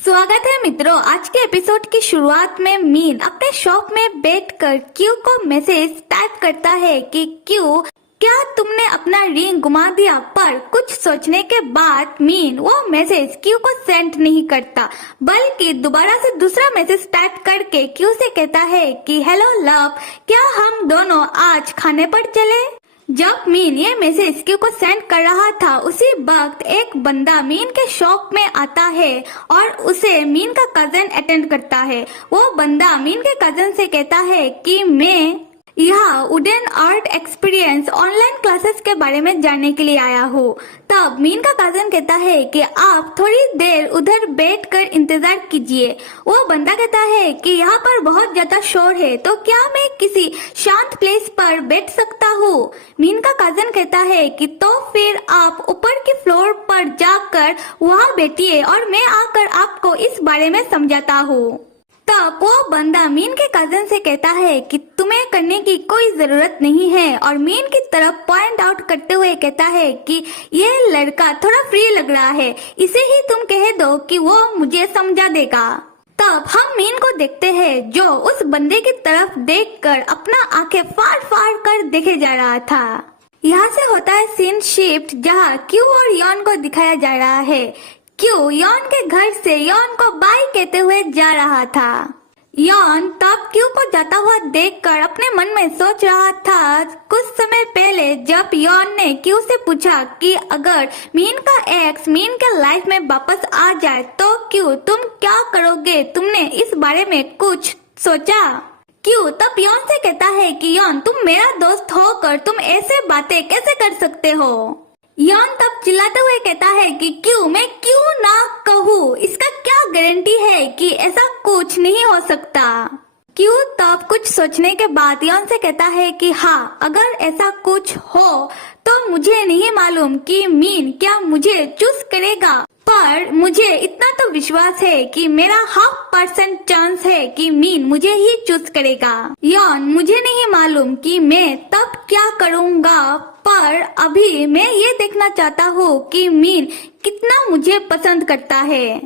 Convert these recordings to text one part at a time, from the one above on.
स्वागत है मित्रों। आज के एपिसोड की शुरुआत में मीन अपने शॉप में बैठकर क्यू को मैसेज टाइप करता है कि क्यू, क्या तुमने अपना रिंग गुमा दिया। पर कुछ सोचने के बाद मीन वो मैसेज क्यू को सेंड नहीं करता, बल्कि दोबारा से दूसरा मैसेज टाइप करके क्यू से कहता है कि हेलो लव, क्या हम दोनों आज खाने पर चले। जब मीन ये मैसेज क्यू को सेंड कर रहा था, उसी वक्त एक बंदा मीन के शॉप में आता है और उसे मीन का कजन अटेंड करता है। वो बंदा मीन के कजन से कहता है कि मैं यहाँ wooden art experience online classes के बारे में जानने के लिए आया हूँ। तब मीन का कजन कहता है कि आप थोड़ी देर उधर बैठकर इंतजार कीजिए। वो बंदा कहता है कि यहाँ पर बहुत ज्यादा शोर है, तो क्या मैं किसी शांत प्लेस पर बैठ सकता हूँ। मीन का कजन कहता है कि तो फिर आप ऊपर की फ्लोर पर जाकर वहाँ बैठिए और मैं आकर आपको इस बारे में समझाता हूँ। तब वो बंदा मीन के कजन से कहता है कि तुम्हें करने की कोई जरूरत नहीं है, और मीन की तरफ पॉइंट आउट करते हुए कहता है कि ये लड़का थोड़ा फ्री लग रहा है, इसे ही तुम कह दो कि वो मुझे समझा देगा। तब हम मीन को देखते हैं जो उस बंदे की तरफ देखकर अपना आंखें फाड़ फाड़ कर देखे जा रहा था। यहाँ से होता है सीन शिफ्ट, जहाँ क्यू और यॉन को दिखाया जा रहा है। क्यू यॉन के घर से यॉन को बाय कहते हुए जा रहा था। यॉन तब क्यू को जाता हुआ देखकर अपने मन में सोच रहा था, कुछ समय पहले जब यॉन ने क्यू से पूछा कि अगर मीन का एक्स मीन के लाइफ में वापस आ जाए तो क्यू तुम क्या करोगे, तुमने इस बारे में कुछ सोचा। क्यू तब यॉन से कहता है कि यॉन, तुम मेरा दोस्त होकर तुम ऐसे बातें कैसे कर सकते हो। यॉन तब चिल्लाते हुए कहता है कि क्यों, मैं क्यों ना कहूँ, इसका क्या गारंटी है कि ऐसा कुछ नहीं हो सकता। क्यों तब कुछ सोचने के बाद यॉन से कहता है कि हाँ, अगर ऐसा कुछ हो तो मुझे नहीं मालूम कि मीन क्या मुझे चूज करेगा, पर मुझे इतना तो विश्वास है कि मेरा 0.5% चांस है कि मीन मुझे ही चूज करेगा। यॉन, मुझे नहीं मालूम कि मैं तब क्या करूँगा, पर अभी मैं ये देखना चाहता हूँ कि मीन कितना मुझे पसंद करता है।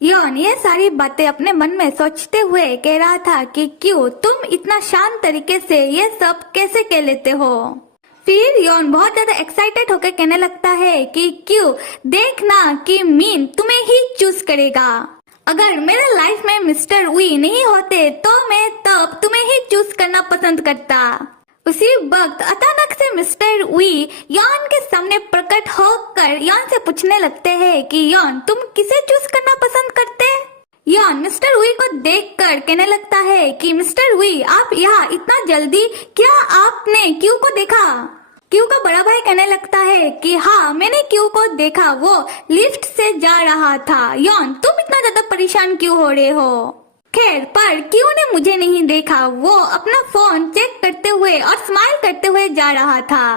यॉन ये सारी बातें अपने मन में सोचते हुए कह रहा था कि क्यों तुम इतना शांत तरीके से ये सब कैसे कह लेते हो। फिर यॉन बहुत ज्यादा एक्साइटेड होकर कहने लगता है कि क्यों, देखना कि मीन तुम्हें ही चूज करेगा। अगर मेरे लाइफ में मिस्टर वी नहीं होते तो मैं तब तुम्हें ही चूज करना पसंद करता। उसी वक्त अचानक से मिस्टर वी यॉन के सामने प्रकट होकर यॉन से पूछने लगते हैं कि यॉन, तुम किसे चूज करना पसंद करते। यॉन मिस्टर वी को देखकर कहने लगता है कि मिस्टर वी, आप यहाँ इतना जल्दी, क्या आपने क्यू को देखा। क्यू का बड़ा भाई कहने लगता है कि हाँ, मैंने क्यू को देखा, वो लिफ्ट से जा रहा था। यॉन, तुम इतना ज्यादा परेशान क्यों हो रहे हो। खैर, पर क्यू ने मुझे नहीं देखा, वो अपना फोन चेक करते हुए और स्माइल करते हुए जा रहा था।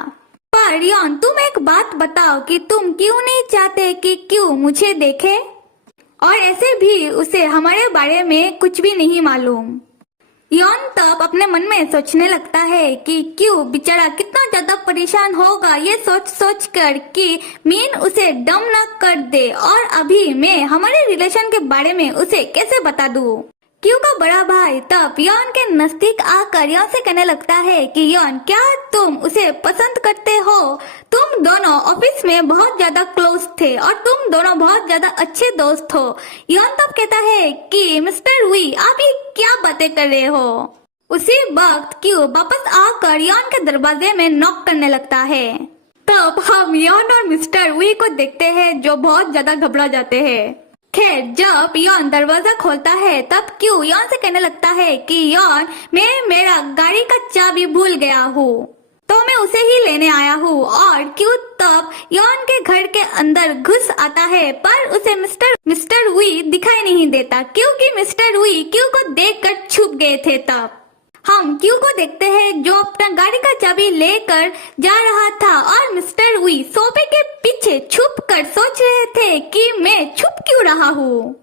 पर यॉन, तुम एक बात बताओ कि तुम क्यों नहीं चाहते कि क्यू मुझे देखे, और ऐसे भी उसे हमारे बारे में कुछ भी नहीं मालूम। यॉन तब अपने मन में सोचने लगता है कि क्यों बेचारा कितना ज्यादा परेशान होगा ये सोच सोच कर कि मीन उसे डम न कर दे, और अभी मैं हमारे रिलेशन के बारे में उसे कैसे बता दूं। क्यू का बड़ा भाई तब यॉन के नजदीक आकर यॉन से कहने लगता है कि यॉन, क्या तुम उसे पसंद करते हो। तुम दोनों ऑफिस में बहुत ज्यादा क्लोज थे और तुम दोनों बहुत ज्यादा अच्छे दोस्त हो। यॉन तब कहता है कि मिस्टर वी, आप ये क्या बातें कर रहे हो। उसी वक्त क्यू वापस आकर यॉन के दरवाजे में नॉक करने लगता है। तब हम यॉन और मिस्टर वी को देखते हैं जो बहुत ज्यादा घबरा जाते हैं। खैर, जब यॉन दरवाजा खोलता है तब क्यू यॉन से कहने लगता है कि यॉन, मैं मेरा गाड़ी का चाबी भूल गया हूँ, तो मैं उसे ही लेने आया हूँ। और क्यू तब यॉन के घर के अंदर घुस आता है, पर उसे मिस्टर वी दिखाई नहीं देता, क्योंकि मिस्टर वी क्यू को देखकर छुप गए थे। तब हम क्यू को देखते हैं जो अपना गाड़ी का चाबी लेकर जा रहा था, और मिस्टर वी सोफे के पीछे छुप कर सोच रहे थे कि मैं छुप क्यों रहा हूँ।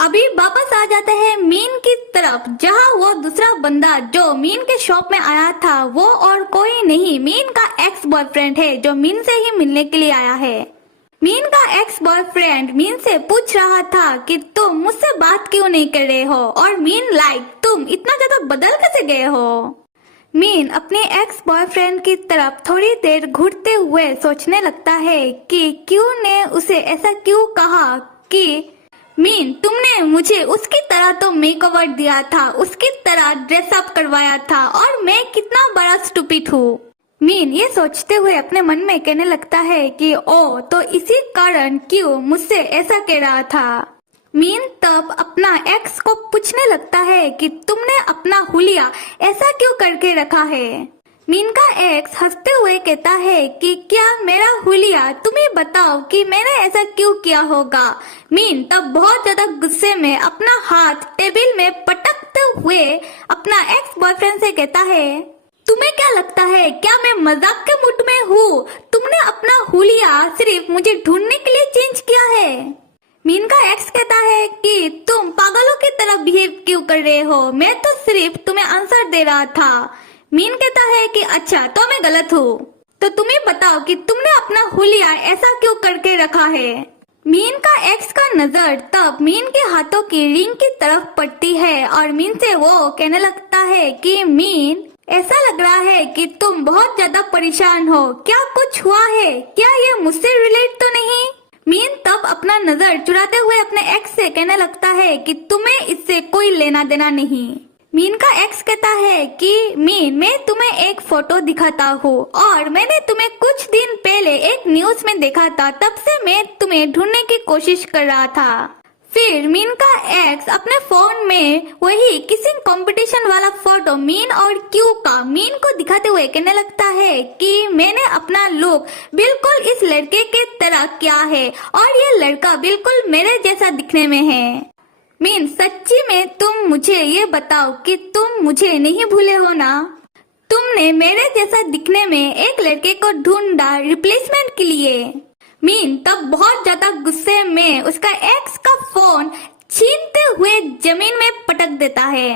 अभी वापस आ जाते हैं मीन की तरफ, जहाँ वो दूसरा बंदा जो मीन के शॉप में आया था वो और कोई नहीं मीन का एक्स बॉयफ्रेंड है, जो मीन से ही मिलने के लिए आया है। मीन का एक्स बॉयफ्रेंड मीन से पूछ रहा था कि तुम मुझसे बात क्यों नहीं कर रहे हो, और मीन लाइक तुम इतना ज्यादा बदल कैसे गए हो। मीन अपने एक्स बॉयफ्रेंड की तरफ थोड़ी देर घूरते हुए सोचने लगता है कि क्यों ने उसे ऐसा क्यों कहा कि मीन तुमने मुझे उसकी तरह तो मेकओवर दिया था, उसकी तरह ड्रेसअप करवाया था, और मैं कितना बड़ा स्टूपिड हूँ। मीन ये सोचते हुए अपने मन में कहने लगता है कि ओ तो इसी कारण क्यों मुझसे ऐसा कह रहा था। मीन तब अपना एक्स को पूछने लगता है कि तुमने अपना हुलिया ऐसा क्यों करके रखा है। मीन का एक्स हंसते हुए कहता है कि क्या मेरा हुलिया, तुम्हें बताओ कि मैंने ऐसा क्यों किया होगा। मीन तब बहुत ज्यादा गुस्से में अपना हाथ टेबल में पटकते हुए अपना एक्स बॉयफ्रेंड से कहता है, तुम्हें क्या लगता है क्या मैं मजाक के मूड में हूँ? तुमने अपना हुलिया सिर्फ मुझे ढूंढने के लिए चेंज किया है। मीन का एक्स कहता है कि तुम पागलों की तरह बिहेव क्यों कर रहे हो, मैं तो सिर्फ तुम्हें आंसर दे रहा था। मीन कहता है कि अच्छा तो मैं गलत हूँ, तो तुम्हें बताओ कि तुमने अपना हुलिया ऐसा क्यों करके रखा है। मीन का एक्स का नजर तब मीन के हाथों की रिंग की तरफ पड़ती है और मीन से वो कहने लगता है कि मीन ऐसा लग रहा है कि तुम बहुत ज्यादा परेशान हो, क्या कुछ हुआ है, क्या ये मुझसे रिलेट तो नहीं। मीन तब अपना नजर चुराते हुए अपने एक्स से कहने लगता है कि तुम्हें इससे कोई लेना देना नहीं। मीन का एक्स कहता है कि मीन मैं तुम्हें एक फोटो दिखाता हूँ और मैंने तुम्हें कुछ दिन पहले एक न्यूज में देखा था, तब से मैं तुम्हें ढूंढने की कोशिश कर रहा था। फिर मीन का एक्स अपने फोन में वही किसिंग कंपटीशन वाला फोटो मीन और क्यू का मीन को दिखाते हुए कहने लगता है कि मैंने अपना लुक बिल्कुल इस लड़के के तरह किया है और ये लड़का बिल्कुल मेरे जैसा दिखने में है। मीन सच्ची में तुम मुझे ये बताओ कि तुम मुझे नहीं भूले हो ना। तुमने मेरे जैसा दिखने में एक लड़के को ढूंढा रिप्लेसमेंट के लिए। मीन तब बहुत ज्यादा गुस्से में उसका एक्स का फोन छीनते हुए जमीन में पटक देता है,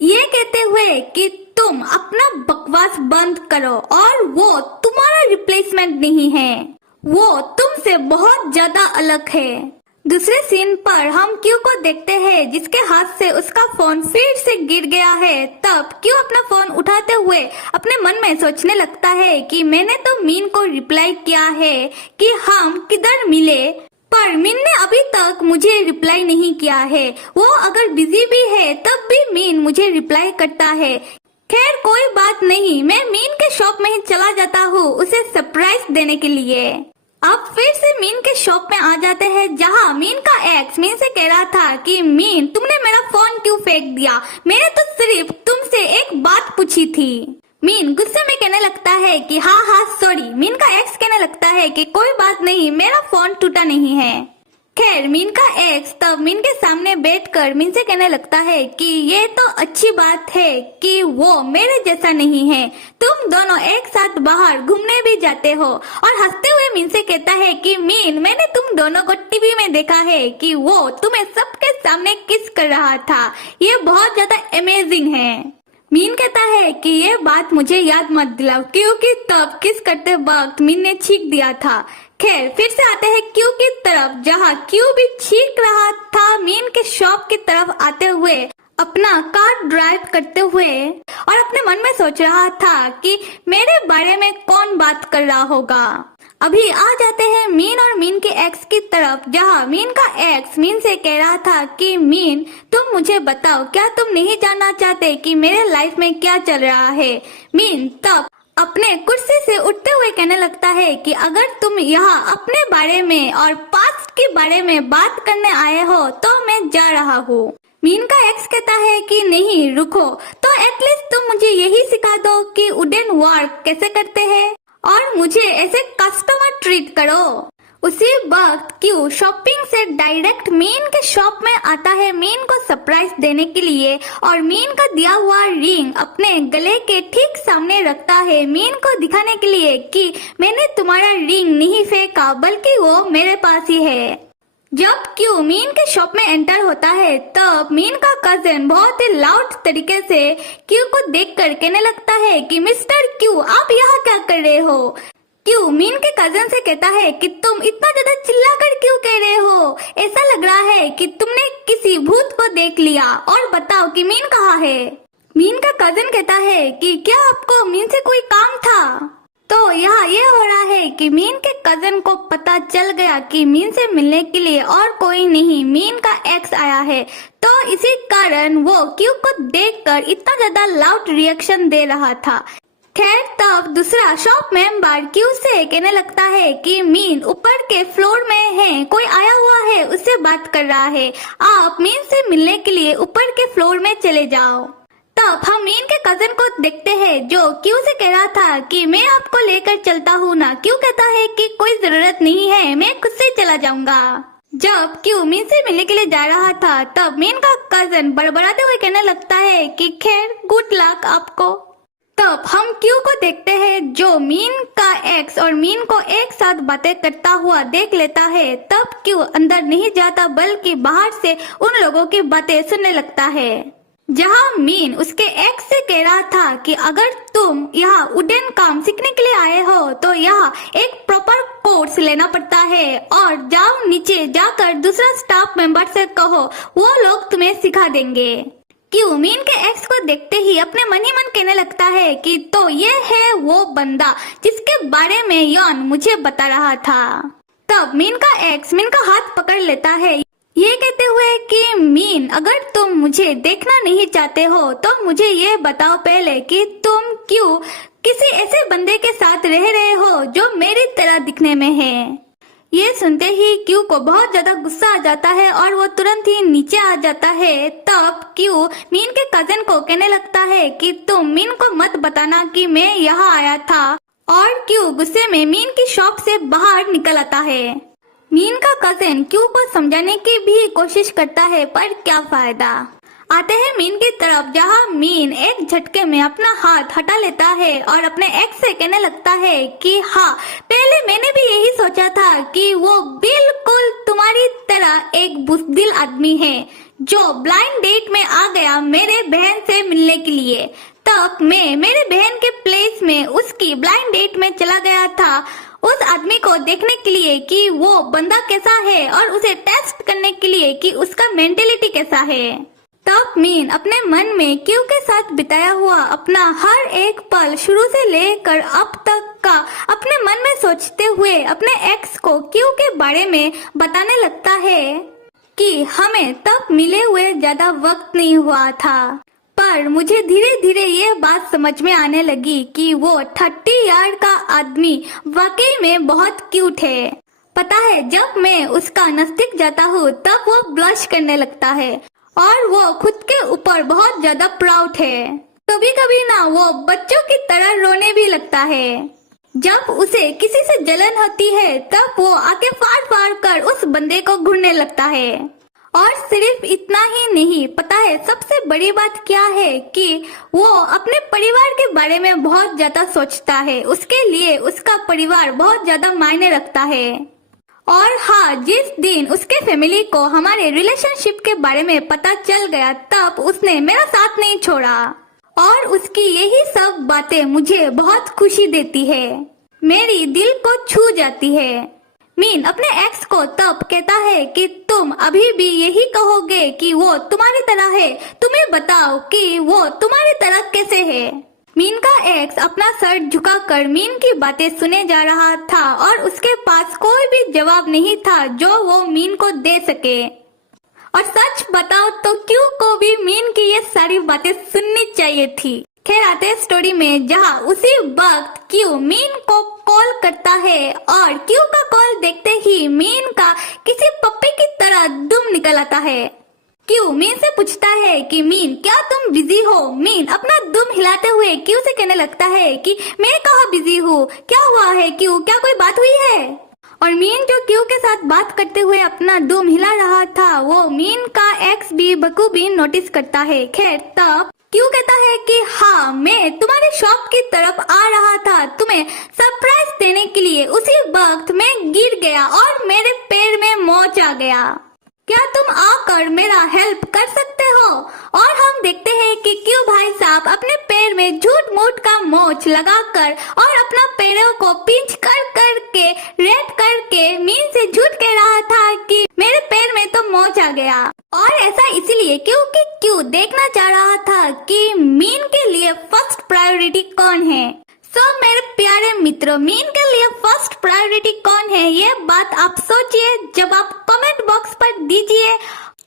ये कहते हुए कि तुम अपना बकवास बंद करो और वो तुम्हारा रिप्लेसमेंट नहीं है, वो तुमसे बहुत ज्यादा अलग है। दूसरे सीन पर हम क्यू को देखते हैं जिसके हाथ से उसका फोन फिर से गिर गया है। तब क्यू अपना फोन उठाते हुए अपने मन में सोचने लगता है कि मैंने तो मीन को रिप्लाई किया है कि हम किधर मिले, पर मीन ने अभी तक मुझे रिप्लाई नहीं किया है। वो अगर बिजी भी है तब भी मीन मुझे रिप्लाई करता है। खैर कोई बात नहीं, मैं मीन के शॉप में ही चला जाता हूँ उसे सरप्राइज देने के लिए। अब फिर से मीन के शॉप में आ जाते हैं जहाँ मीन का एक्स मीन से कह रहा था कि मीन तुमने मेरा फोन क्यों फेंक दिया, मैंने तो सिर्फ तुमसे एक बात पूछी थी। मीन गुस्से में कहने लगता है कि हाँ हाँ सॉरी। मीन का एक्स कहने लगता है कि कोई बात नहीं, मेरा फोन टूटा नहीं है। खैर मीन का एक्स तब मीन के सामने बैठकर मीन से कहने लगता है कि ये तो अच्छी बात है कि वो मेरे जैसा नहीं है, तुम दोनों एक साथ बाहर घूमने भी जाते हो। और हंसते हुए मीन से कहता है कि मीन मैंने तुम दोनों को टीवी में देखा है कि वो तुम्हें सबके सामने किस कर रहा था, ये बहुत ज्यादा अमेजिंग है। मीन कहता है कि ये बात मुझे याद मत दिलाओ क्योंकि तब किस करते वक्त मीन ने छींक दिया था। खैर फिर से आते हैं क्यू की तरफ जहाँ क्यू भी छींक रहा था मीन के शॉप की तरफ आते हुए अपना कार ड्राइव करते हुए, और अपने मन में सोच रहा था कि मेरे बारे में कौन बात कर रहा होगा। अभी आ जाते हैं मीन और मीन के एक्स की तरफ जहाँ मीन का एक्स मीन से कह रहा था कि मीन तुम मुझे बताओ, क्या तुम नहीं जानना चाहते कि मेरे लाइफ में क्या चल रहा है। मीन तब अपने कुर्सी से उठते हुए कहने लगता है कि अगर तुम यहाँ अपने बारे में और पास्ट के बारे में बात करने आए हो तो मैं जा रहा हूँ। मीन का एक्स कहता है कि नहीं रुको, तो एटलीस्ट तुम मुझे यही सिखा दो कि वुडन वर्क कैसे करते हैं और मुझे ऐसे कस्टमर ट्रीट करो। उसी वक्त क्यू शॉपिंग से डायरेक्ट मीन के शॉप में आता है मीन को सरप्राइज देने के लिए, और मीन का दिया हुआ रिंग अपने गले के ठीक सामने रखता है मीन को दिखाने के लिए कि मैंने तुम्हारा रिंग नहीं फेंका बल्कि वो मेरे पास ही है। जब क्यू मीन के शॉप में एंटर होता है तब मीन का कजन बहुत ही लाउड तरीके से क्यू को देखकर कहने लगता है कि मिस्टर क्यू आप यहाँ क्या कर रहे हो। क्यों मीन के कजन से कहता है कि तुम इतना ज्यादा चिल्लाकर क्यों कह रहे हो, ऐसा लग रहा है कि तुमने किसी भूत को देख लिया, और बताओ कि मीन कहाँ है। मीन का कजन कहता है कि क्या आपको मीन से कोई काम था। तो यहाँ ये हो रहा है कि मीन के कजन को पता चल गया कि मीन से मिलने के लिए और कोई नहीं मीन का एक्स आया है, तो इसी कारण वो क्यू को देखकर इतना ज्यादा लाउड रिएक्शन दे रहा था। खैर तब दूसरा शॉप मेंबर क्यू से कहने लगता है कि मीन ऊपर के फ्लोर में है, कोई आया हुआ है, उससे बात कर रहा है, आप मीन से मिलने के लिए ऊपर के फ्लोर में चले जाओ। तब हम मीन के कजन को देखते हैं जो क्यू से कह रहा था कि मैं आपको लेकर चलता हूँ ना। क्यू कहता है कि कोई जरूरत नहीं है, मैं खुद से चला जाऊंगा। जब क्यू मीन से मिलने के लिए जा रहा था तब मीन का कजन बड़बड़ाते हुए कहने लगता है कि खैर गुड लक आपको। तब हम क्यू को देखते हैं जो मीन का एक्स और मीन को एक साथ बातें करता हुआ देख लेता है। तब क्यू अंदर नहीं जाता बल्कि बाहर से उन लोगों की बातें सुनने लगता है, जहाँ मीन उसके एक्स से कह रहा था कि अगर तुम यहाँ वुडन काम सीखने के लिए आए हो तो यहाँ एक प्रॉपर कोर्स लेना पड़ता है, और जाओ नीचे जाकर दूसरा स्टाफ मेंबर से कहो, वो लोग तुम्हें सिखा देंगे। क्यों मीन के एक्स को देखते ही अपने मन ही मन कहने लगता है कि तो ये है वो बंदा जिसके बारे में यॉन मुझे बता रहा था। तब मीन का एक्स मीन का हाथ पकड़ लेता है, ये कहते हुए कि मीन अगर तुम मुझे देखना नहीं चाहते हो तो मुझे ये बताओ पहले कि तुम क्यों किसी ऐसे बंदे के साथ रह रहे हो जो मेरी तरह दिखने में है। ये सुनते ही क्यू को बहुत ज्यादा गुस्सा आ जाता है और वो तुरंत ही नीचे आ जाता है। तब क्यू मीन के कजन को कहने लगता है कि तुम मीन को मत बताना कि मैं यहाँ आया था, और क्यू गुस्से में मीन की शॉप से बाहर निकल आता है। मीन का कजन क्यू को समझाने की भी कोशिश करता है पर क्या फायदा। आते हैं मीन की तरफ, जहाँ मीन एक झटके में अपना हाथ हटा लेता है और अपने एक्स से कहने लगता है कि हाँ, पहले मैंने भी यही सोचा था कि वो बिल्कुल तुम्हारी तरह एक बुज़दिल आदमी है जो ब्लाइंड डेट में आ गया मेरे बहन से मिलने के लिए। तब मैं मेरे बहन के प्लेस में उसकी ब्लाइंड डेट में चला गया था उस आदमी को देखने के लिए कि वो बंदा कैसा है और उसे टेस्ट करने के लिए कि उसका मेंटेलिटी कैसा है। तब मीन अपने मन में क्यू के साथ बिताया हुआ अपना हर एक पल शुरू से लेकर अब तक का अपने मन में सोचते हुए अपने एक्स को क्यू के बारे में बताने लगता है कि हमें तब मिले हुए ज्यादा वक्त नहीं हुआ था, पर मुझे धीरे धीरे ये बात समझ में आने लगी कि वो 30 यार्ड का आदमी वाकई में बहुत क्यूट है। पता है जब मैं उसका नजदीक जाता हूँ तब वो ब्लश करने लगता है और वो खुद के ऊपर बहुत ज्यादा प्राउड है। कभी कभी ना वो बच्चों की तरह रोने भी लगता है। जब उसे किसी से जलन होती है तब वो आके फाड़ फाड़ कर उस बंदे को घूरने लगता है। और सिर्फ इतना ही नहीं, पता है सबसे बड़ी बात क्या है कि वो अपने परिवार के बारे में बहुत ज्यादा सोचता है। उसके लिए उसका परिवार बहुत ज्यादा मायने रखता है। और हाँ, जिस दिन उसके फैमिली को हमारे रिलेशनशिप के बारे में पता चल गया तब उसने मेरा साथ नहीं छोड़ा, और उसकी यही सब बातें मुझे बहुत खुशी देती है, मेरी दिल को छू जाती है। मीन अपने एक्स को तब कहता है कि तुम अभी भी यही कहोगे कि वो तुम्हारी तरह है, तुम्हें बताओ कि वो तुम्हारी तरह कैसे है। मीन का एक्स अपना सर झुकाकर मीन की बातें सुने जा रहा था और उसके पास कोई भी जवाब नहीं था जो वो मीन को दे सके। और सच बताओ तो क्यू को भी मीन की ये सारी बातें सुननी चाहिए थी। खैर आते हैं स्टोरी में, जहाँ उसी वक्त क्यू मीन को कॉल करता है और क्यू का कॉल देखते ही मीन का किसी पप्पी की तरह दुम निकल आता है। क्यू मीन से पूछता है कि मीन क्या तुम बिजी हो। मीन अपना दुम हिलाते हुए क्यू से कहने लगता है कि मैं कहाँ बिजी हूँ, क्या हुआ है क्यू, क्या कोई बात हुई है। और मीन जो क्यू के साथ बात करते हुए अपना दुम हिला रहा था वो मीन का एक्स भी बखूबी नोटिस करता है। खैर तब क्यू कहता है कि हाँ, मैं तुम्हारे शॉप की तरफ आ रहा था तुम्हें सरप्राइज देने के लिए। उसी वक्त मैं गिर गया और मेरे पैर में मोच आ गया। क्या तुम आकर मेरा हेल्प कर सकते हो? और हम देखते हैं कि क्यों भाई साहब अपने पैर में झूठ मूठ का मोच लगाकर और अपना पैरों को पिंच कर करके रेड करके मीन से झूठ कह रहा था कि मेरे पैर में तो मोच आ गया। और ऐसा इसीलिए क्योंकि क्यों देखना चाह रहा था कि मीन के लिए फर्स्ट प्रायोरिटी कौन है। मेरे प्यारे मित्रों, मीन के लिए फर्स्ट प्रायोरिटी कौन है, ये बात आप सोचिए जब आप कमेंट बॉक्स पर दीजिए।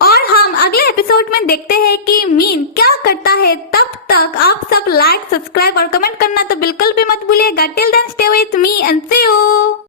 और हम अगले एपिसोड में देखते हैं कि मीन क्या करता है। तब तक आप सब लाइक, सब्सक्राइब और कमेंट करना तो बिल्कुल भी मत भूलिएगा। Till then stay with me and see you.